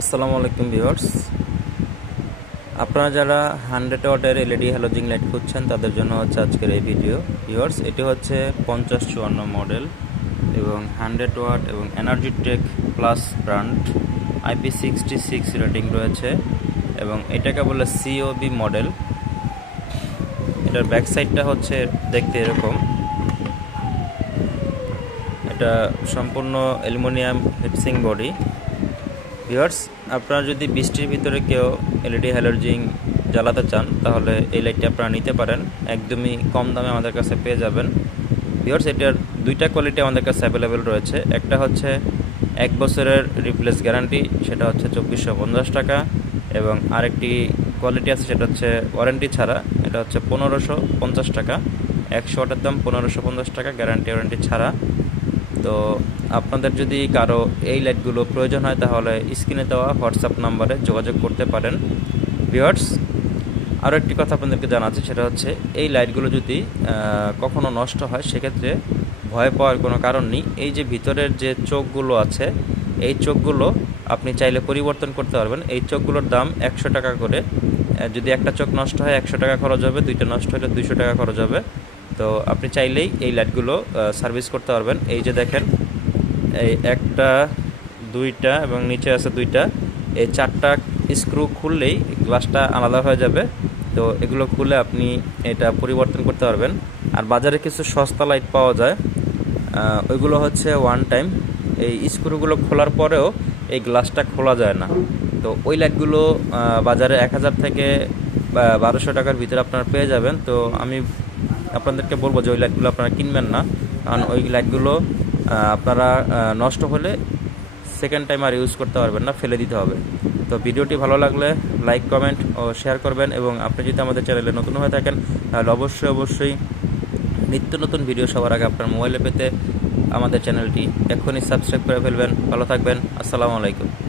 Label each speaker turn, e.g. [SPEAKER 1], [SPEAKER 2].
[SPEAKER 1] আসসালামু আলাইকুম ভিউয়ার্স। আপনারা যারা হান্ড্রেড ওয়াটের এলইডি হ্যালোজিং লাইট খুঁজছেন, তাদের জন্য হচ্ছে আজকের এই ভিডিও। ভিউয়ার্স, এটি হচ্ছে পঞ্চাশ চুয়ান্ন মডেল এবং হান্ড্রেড ওয়াট এবং energy tech plus brand IP sixty six rating রয়েছে এবং এটাকে বলে সিওবি মডেল। এটার ব্যাক সাইডটা হচ্ছে দেখতে এরকম। এটা সম্পূর্ণ অ্যালুমিনিয়াম হিটসিং বডি। ভিউয়ার্স, আপনারা যদি বৃষ্টির ভিতরে কেউ এলইডি, হ্যালোজিং জ্বালাতে চান, তাহলে এই লাইটটি আপনারা নিতে পারেন। একদমই কম দামে আমাদের কাছে পেয়ে যাবেন। ভিউয়ার্স, এটার দুইটা কোয়ালিটি আমাদের কাছে অ্যাভেলেবেল রয়েছে। একটা হচ্ছে এক বছরের রিপ্লেস গ্যারান্টি, সেটা হচ্ছে চব্বিশশো পঞ্চাশ টাকা। এবং আরেকটি কোয়ালিটি আছে, সেটা হচ্ছে ওয়ারেন্টি ছাড়া, এটা হচ্ছে পনেরোশো পঞ্চাশ টাকা। একশো ওয়াটের দাম পনেরোশো পঞ্চাশ টাকা, গ্যারান্টি ওয়ারেন্টি ছাড়া। তো আপনাদের যদি কারও এই লাইটগুলো প্রয়োজন হয়, তাহলে স্ক্রিনে দেওয়া হোয়াটসঅ্যাপ নাম্বারে যোগাযোগ করতে পারেন। ভিওয়ার্স আরও একটি কথা আপনাদেরকে জানাচ্ছি, সেটা হচ্ছে এই লাইটগুলো যদি কখনো নষ্ট হয়, সেক্ষেত্রে ভয় পাওয়ার কোনো কারণ নেই। এই যে ভিতরের যে চোখগুলো আছে, এই চোখগুলো আপনি চাইলে পরিবর্তন করতে পারবেন। এই চোখগুলোর দাম একশো টাকা করে। যদি একটা চোখ নষ্ট হয়, একশো টাকা খরচ হবে, দুইটা নষ্ট হলে দুইশো টাকা খরচ হবে। তো আপনি চাইলেই এই লাইটগুলো সার্ভিস করতে পারবেন। এই যে দেখেন, এই একটা, দুইটা এবং নিচে আছে দুইটা। এই চারটা স্ক্রু খুললেই গ্লাসটা আলাদা হয়ে যাবে। তো এগুলো খুলে আপনি এটা পরিবর্তন করতে পারবেন। আর বাজারে কিছু সস্তা লাইট পাওয়া যায়। ওইগুলো হচ্ছে ওয়ান টাইম এই স্ক্রুগুলো খোলার পরেও এই গ্লাসটা খোলা যায় না। তো ওই লাইটগুলো বাজারে এক হাজার থেকে বারোশো টাকার ভিতরে আপনারা পেয়ে যাবেন। তো আমি আপনাদেরকে বলব যে ওই লাইটগুলো আপনারা কিনবেন না। কারণ ওই লাইটগুলো আপনারা নষ্ট হলে সেকেন্ড টাইম আর ইউজ করতে পারবেন না, ফেলে দিতে হবে। তো ভিডিওটি ভালো লাগলে লাইক কমেন্ট ও শেয়ার করবেন এবং আপনি যদি আমাদের চ্যানেলে নতুন হয়ে থাকেন, তাহলে অবশ্যই অবশ্যই নিত্য নতুন ভিডিও সবার আগে আপনার মোবাইলে পেতে আমাদের চ্যানেলটি এখনই সাবস্ক্রাইব করে ফেলবেন। ভালো থাকবেন। আসসালামু আলাইকুম।